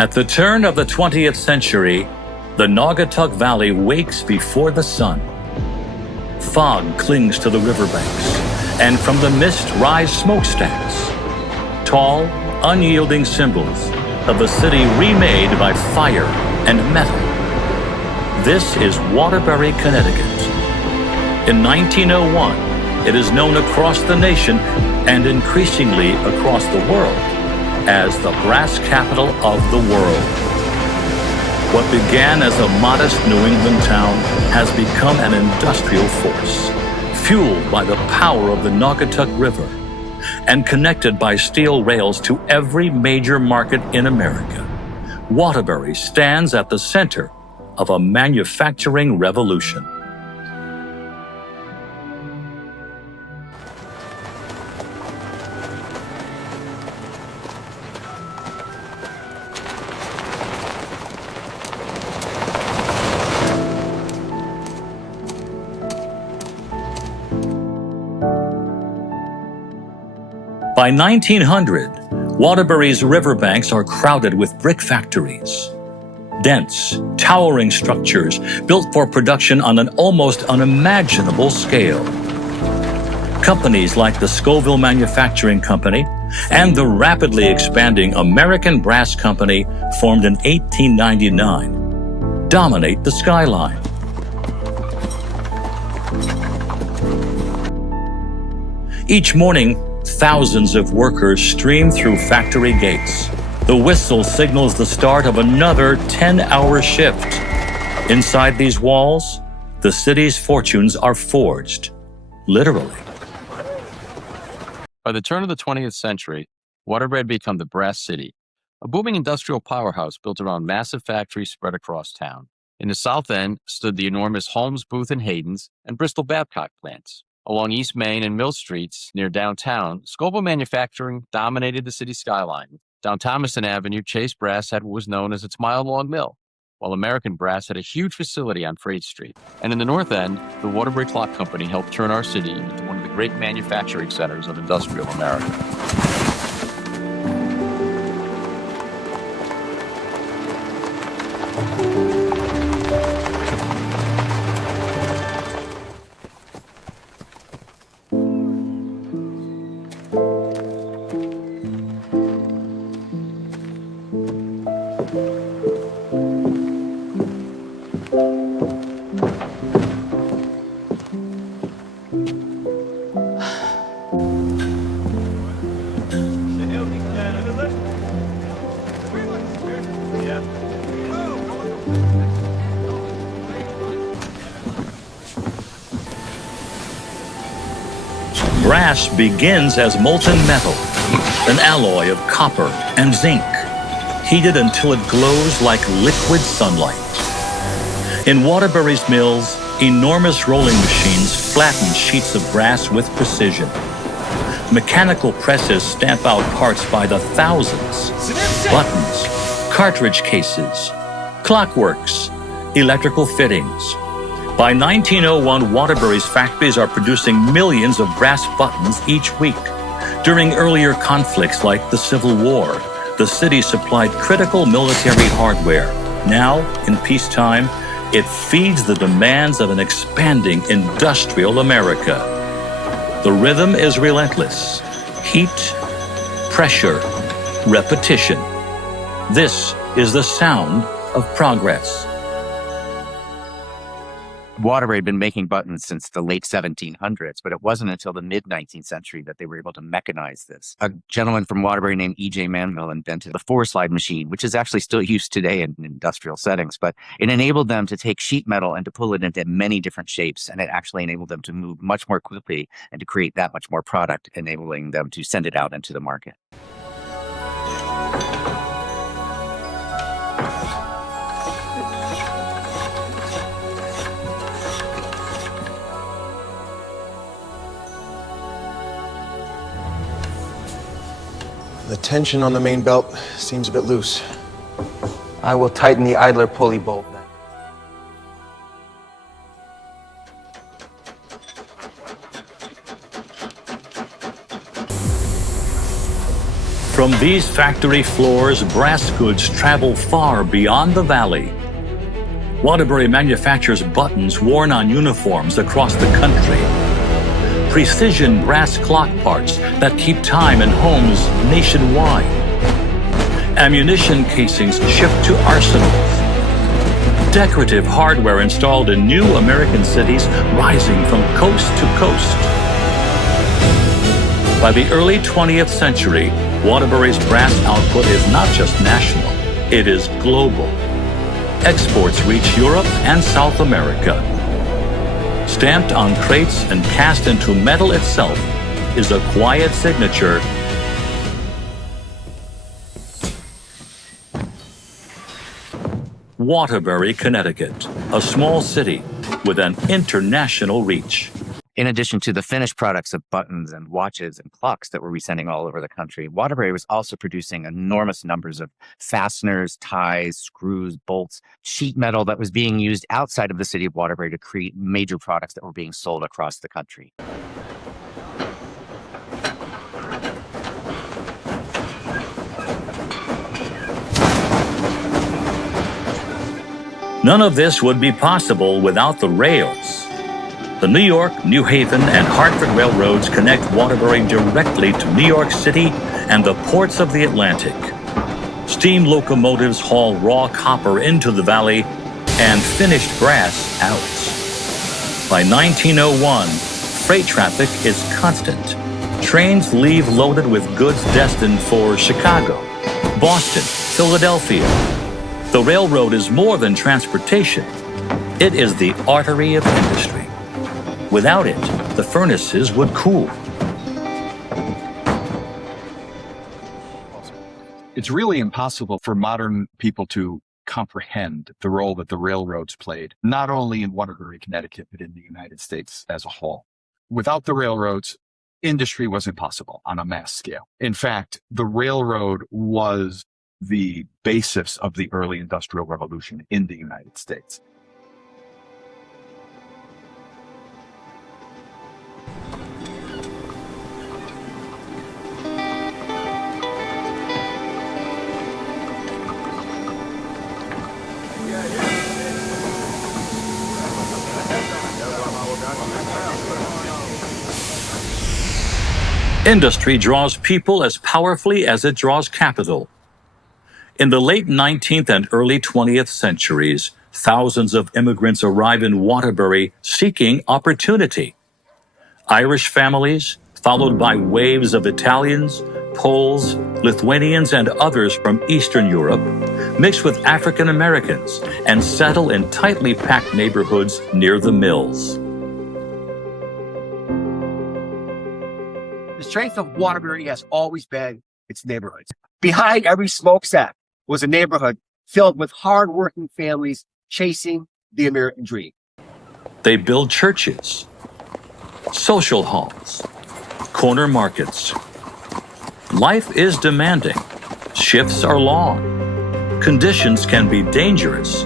At the turn of the 20th century, the Naugatuck Valley wakes before the sun. Fog clings to the riverbanks, and from the mist rise smokestacks, tall, unyielding symbols of a city remade by fire and metal. This is Waterbury, Connecticut. In 1901, it is known across the nation and increasingly across the world as the brass capital of the world. What began as a modest New England town has become an industrial force, fueled by the power of the Naugatuck River and connected by steel rails to every major market in America. Waterbury stands at the center of a manufacturing revolution. By 1900, Waterbury's riverbanks are crowded with brick factories. Dense, towering structures built for production on an almost unimaginable scale. Companies like the Scovill Manufacturing Company and the rapidly expanding American Brass Company, formed in 1899, dominate the skyline. Each morning, thousands of workers stream through factory gates. The whistle signals the start of another 10-hour shift. Inside these walls, the city's fortunes are forged, literally. By the turn of the 20th century, Waterbury had become the brass city, a booming industrial powerhouse built around massive factories spread across town. In the south end stood the enormous Holmes, Booth and Hayden's and Bristol Babcock plants. Along East Main and Mill Streets near downtown, Scovill Manufacturing dominated the city skyline. Down Thomason Avenue, Chase Brass had what was known as its mile-long mill, while American Brass had a huge facility on Freight Street. And in the north end, the Waterbury Clock Company helped turn our city into one of the great manufacturing centers of industrial America. Brass begins as molten metal, an alloy of copper and zinc, heated until it glows like liquid sunlight. In Waterbury's mills, enormous rolling machines flatten sheets of brass with precision. Mechanical presses stamp out parts by the thousands. Buttons, cartridge cases, clockworks, electrical fittings. By 1901, Waterbury's factories are producing millions of brass buttons each week. During earlier conflicts like the Civil War, the city supplied critical military hardware. Now, in peacetime, it feeds the demands of an expanding industrial America. The rhythm is relentless. Heat, pressure, repetition. This is the sound of progress. Waterbury had been making buttons since the late 1700s, but it wasn't until the mid-19th century that they were able to mechanize this. A gentleman from Waterbury named E.J. Manville invented the four-slide machine, which is actually still used today in industrial settings, but it enabled them to take sheet metal and to pull it into many different shapes, and it actually enabled them to move much more quickly and to create that much more product, enabling them to send it out into the market. The tension on the main belt seems a bit loose. I will tighten the idler pulley bolt then. From these factory floors, brass goods travel far beyond the valley. Waterbury manufactures buttons worn on uniforms across the country. Precision brass clock parts that keep time in homes nationwide. Ammunition casings shipped to arsenals. Decorative hardware installed in new American cities rising from coast to coast. By the early 20th century, Waterbury's brass output is not just national, it is global. Exports reach Europe and South America. Stamped on crates and cast into metal itself is a quiet signature. Waterbury, Connecticut, a small city with an international reach. In addition to the finished products of buttons and watches and clocks that were resending all over the country, Waterbury was also producing enormous numbers of fasteners, ties, screws, bolts, sheet metal that was being used outside of the city of Waterbury to create major products that were being sold across the country. None of this would be possible without the rails. The New York, New Haven, and Hartford railroads connect Waterbury directly to New York City and the ports of the Atlantic. Steam locomotives haul raw copper into the valley and finished brass out. By 1901, freight traffic is constant. Trains leave loaded with goods destined for Chicago, Boston, Philadelphia. The railroad is more than transportation. It is the artery of industry. Without it, the furnaces would cool. It's really impossible for modern people to comprehend the role that the railroads played, not only in Waterbury, Connecticut, but in the United States as a whole. Without the railroads, industry was impossible on a mass scale. In fact, the railroad was the basis of the early industrial revolution in the United States. Industry draws people as powerfully as it draws capital. In the late 19th and early 20th centuries, thousands of immigrants arrive in Waterbury seeking opportunity. Irish families, followed by waves of Italians, Poles, Lithuanians, and others from Eastern Europe, mix with African Americans and settle in tightly packed neighborhoods near the mills. The strength of Waterbury has always been its neighborhoods. Behind every smokestack was a neighborhood filled with hard-working families chasing the American dream. They build churches, social halls, corner markets. Life is demanding. Shifts are long. Conditions can be dangerous.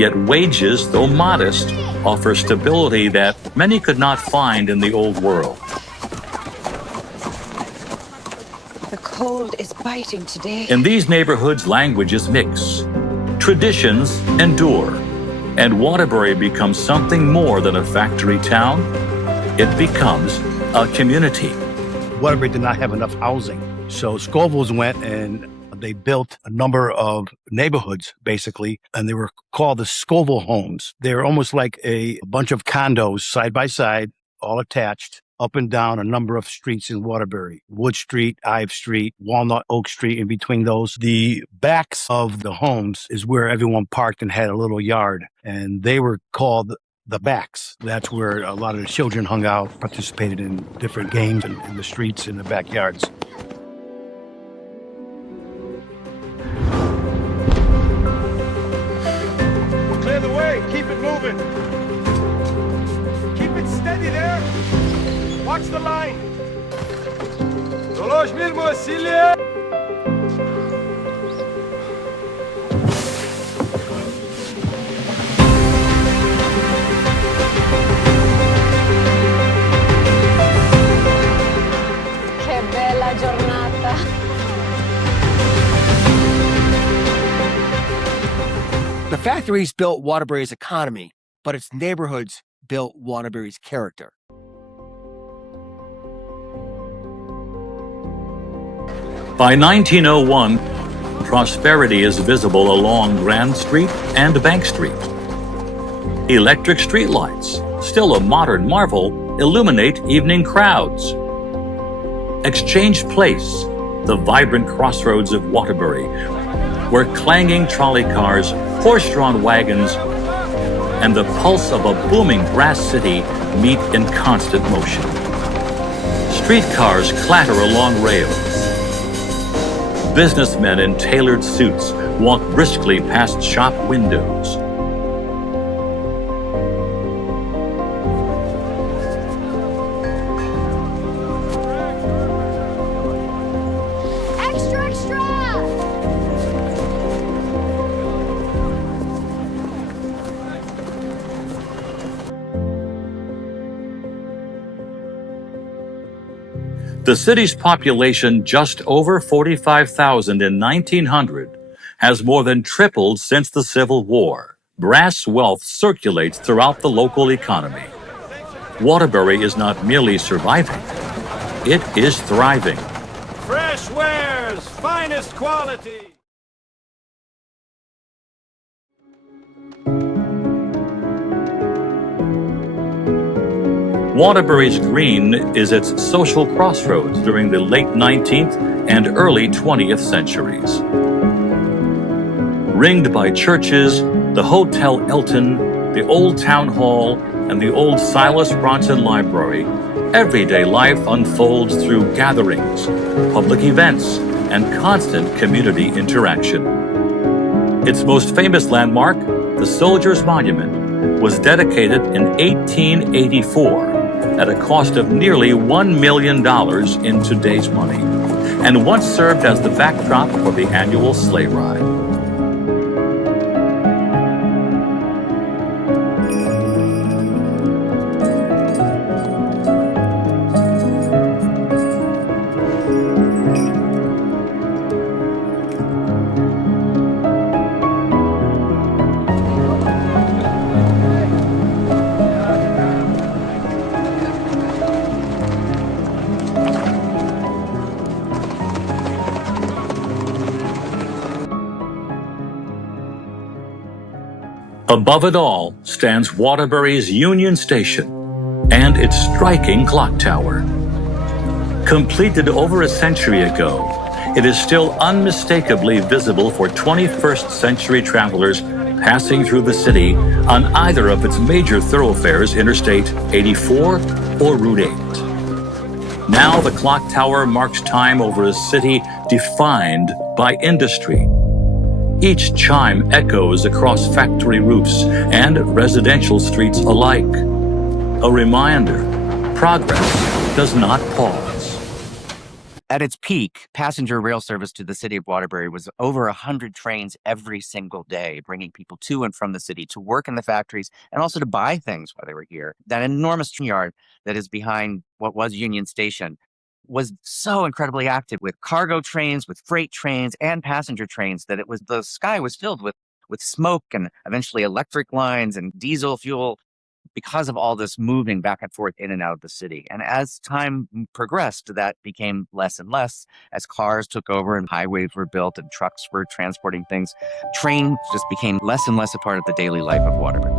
Yet wages, though modest, offer stability that many could not find in the old world. The cold is biting today. In these neighborhoods, languages mix. Traditions endure. And Waterbury becomes something more than a factory town. It becomes a community. Waterbury did not have enough housing. So Scovill's went and they built a number of neighborhoods, basically, and they were called the Scovill homes. They're almost like a bunch of condos side by side, all attached, up and down a number of streets in Waterbury. Wood Street, Ive Street, Walnut Oak Street, in between those. The backs of the homes is where everyone parked and had a little yard, and they were called the backs. That's where a lot of the children hung out, participated in different games in the streets, in the backyards. Clear the way, keep it moving. Keep it steady there. Watch the line. Doложь мир усилия. Che bella giornata. factories built Waterbury's economy, but its neighborhoods built Waterbury's character. By 1901, prosperity is visible along Grand Street and Bank Street. Electric streetlights, still a modern marvel, illuminate evening crowds. Exchange Place, the vibrant crossroads of Waterbury, where clanging trolley cars, horse-drawn wagons, and the pulse of a booming brass city meet in constant motion. Streetcars clatter along rails. Businessmen in tailored suits walk briskly past shop windows. Extra, extra! The city's population, just over 45,000 in 1900, has more than tripled since the Civil War. Brass wealth circulates throughout the local economy. Waterbury is not merely surviving, it is thriving. Fresh wares, finest quality. Waterbury's green is its social crossroads during the late 19th and early 20th centuries. Ringed by churches, the Hotel Elton, the Old Town Hall, and the Old Silas Bronson Library, everyday life unfolds through gatherings, public events, and constant community interaction. Its most famous landmark, the Soldiers' Monument, was dedicated in 1884 at a cost of nearly $1 million in today's money, and once served as the backdrop for the annual sleigh ride. Above it all stands Waterbury's Union Station and its striking clock tower. Completed over a century ago, it is still unmistakably visible for 21st century travelers passing through the city on either of its major thoroughfares, Interstate 84 or Route 8. Now the clock tower marks time over a city defined by industry. Each chime echoes across factory roofs and residential streets alike. A reminder, progress does not pause. At its peak, passenger rail service to the city of Waterbury was over 100 trains every single day, bringing people to and from the city to work in the factories and also to buy things while they were here. That enormous train yard that is behind what was Union Station was so incredibly active with cargo trains, with freight trains, and passenger trains that the sky was filled with smoke and eventually electric lines and diesel fuel because of all this moving back and forth in and out of the city. And as time progressed, that became less and less as cars took over and highways were built and trucks were transporting things. Trains just became less and less a part of the daily life of Waterbury.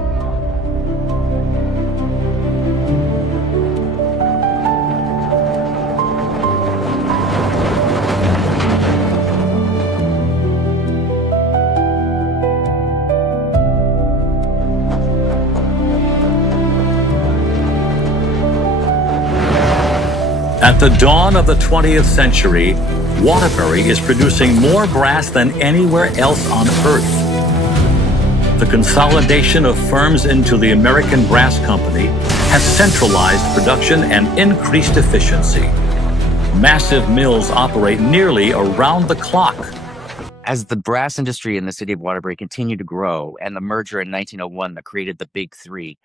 At the dawn of the 20th century, Waterbury is producing more brass than anywhere else on Earth. The consolidation of firms into the American Brass Company has centralized production and increased efficiency. Massive mills operate nearly around the clock. As the brass industry in the city of Waterbury continued to grow and the merger in 1901 that created the Big Three,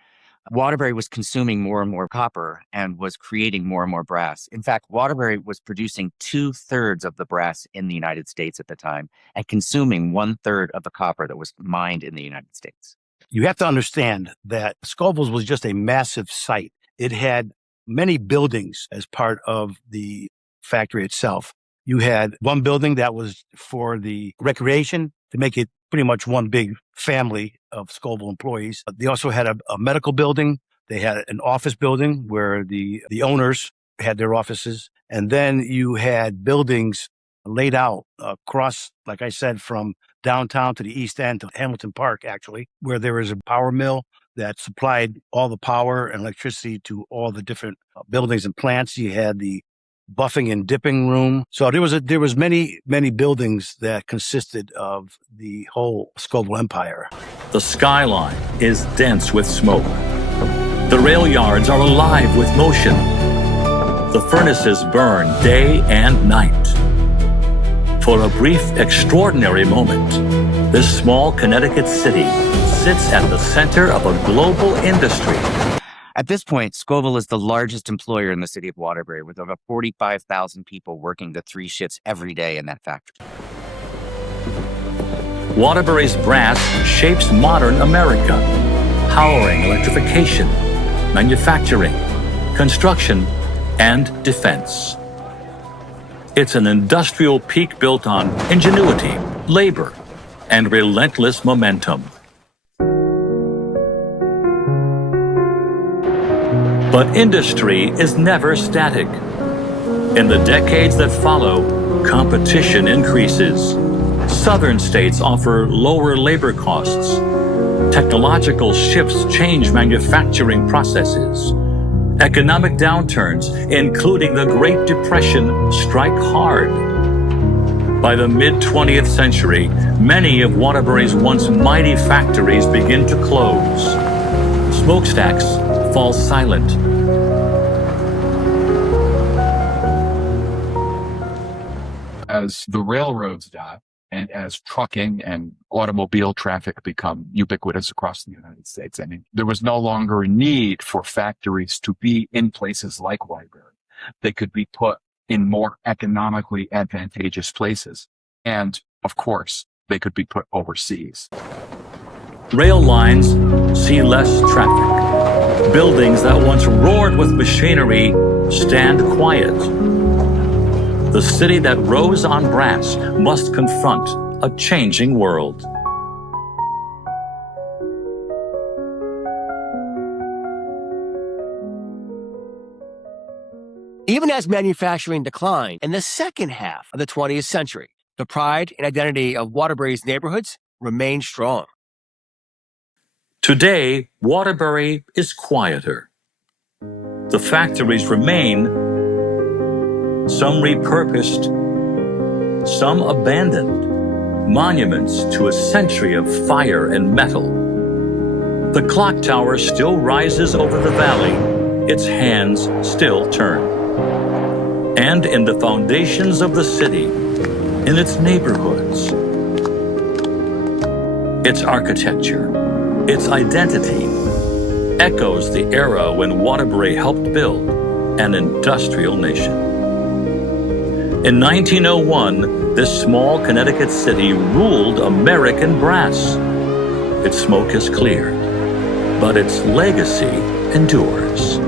Waterbury was consuming more and more copper and was creating more and more brass. In fact, Waterbury was producing 2/3 of the brass in the United States at the time and consuming 1/3 of the copper that was mined in the United States. You have to understand that Scovill's was just a massive site. It had many buildings as part of the factory itself. You had one building that was for the recreation to make it pretty much one big family of Scovill employees. They also had a medical building. They had an office building where the owners had their offices. And then you had buildings laid out across, like I said, from downtown to the East End to Hamilton Park, actually, where there was a power mill that supplied all the power and electricity to all the different buildings and plants. You had the buffing and dipping room. So there was many buildings that consisted of the whole Scovill empire. The skyline is dense with smoke. The rail yards are alive with motion. The furnaces burn day and night. For a brief, extraordinary moment, this small Connecticut city sits at the center of a global industry. At this point, Scovill is the largest employer in the city of Waterbury, with over 45,000 people working the 3 shifts every day in that factory. Waterbury's brass shapes modern America, powering electrification, manufacturing, construction, and defense. It's an industrial peak built on ingenuity, labor, and relentless momentum. But industry is never static. In the decades that follow, competition increases. Southern states offer lower labor costs. Technological shifts change manufacturing processes. Economic downturns, including the Great Depression, strike hard. By the mid-20th century, many of Waterbury's once mighty factories begin to close. Smokestacks fall silent. As the railroads die, and as trucking and automobile traffic become ubiquitous across the United States, I mean, there was no longer a need for factories to be in places like Waterbury. They could be put in more economically advantageous places. And, of course, they could be put overseas. Rail lines see less traffic. Buildings that once roared with machinery stand quiet. The city that rose on brass must confront a changing world. Even as manufacturing declined in the second half of the 20th century, the pride and identity of Waterbury's neighborhoods remained strong. Today, Waterbury is quieter. The factories remain, some repurposed, some abandoned, monuments to a century of fire and metal. The clock tower still rises over the valley, its hands still turn. And in the foundations of the city, in its neighborhoods, its architecture, its identity, echoes the era when Waterbury helped build an industrial nation. In 1901, this small Connecticut city ruled American brass. Its smoke is cleared, but its legacy endures.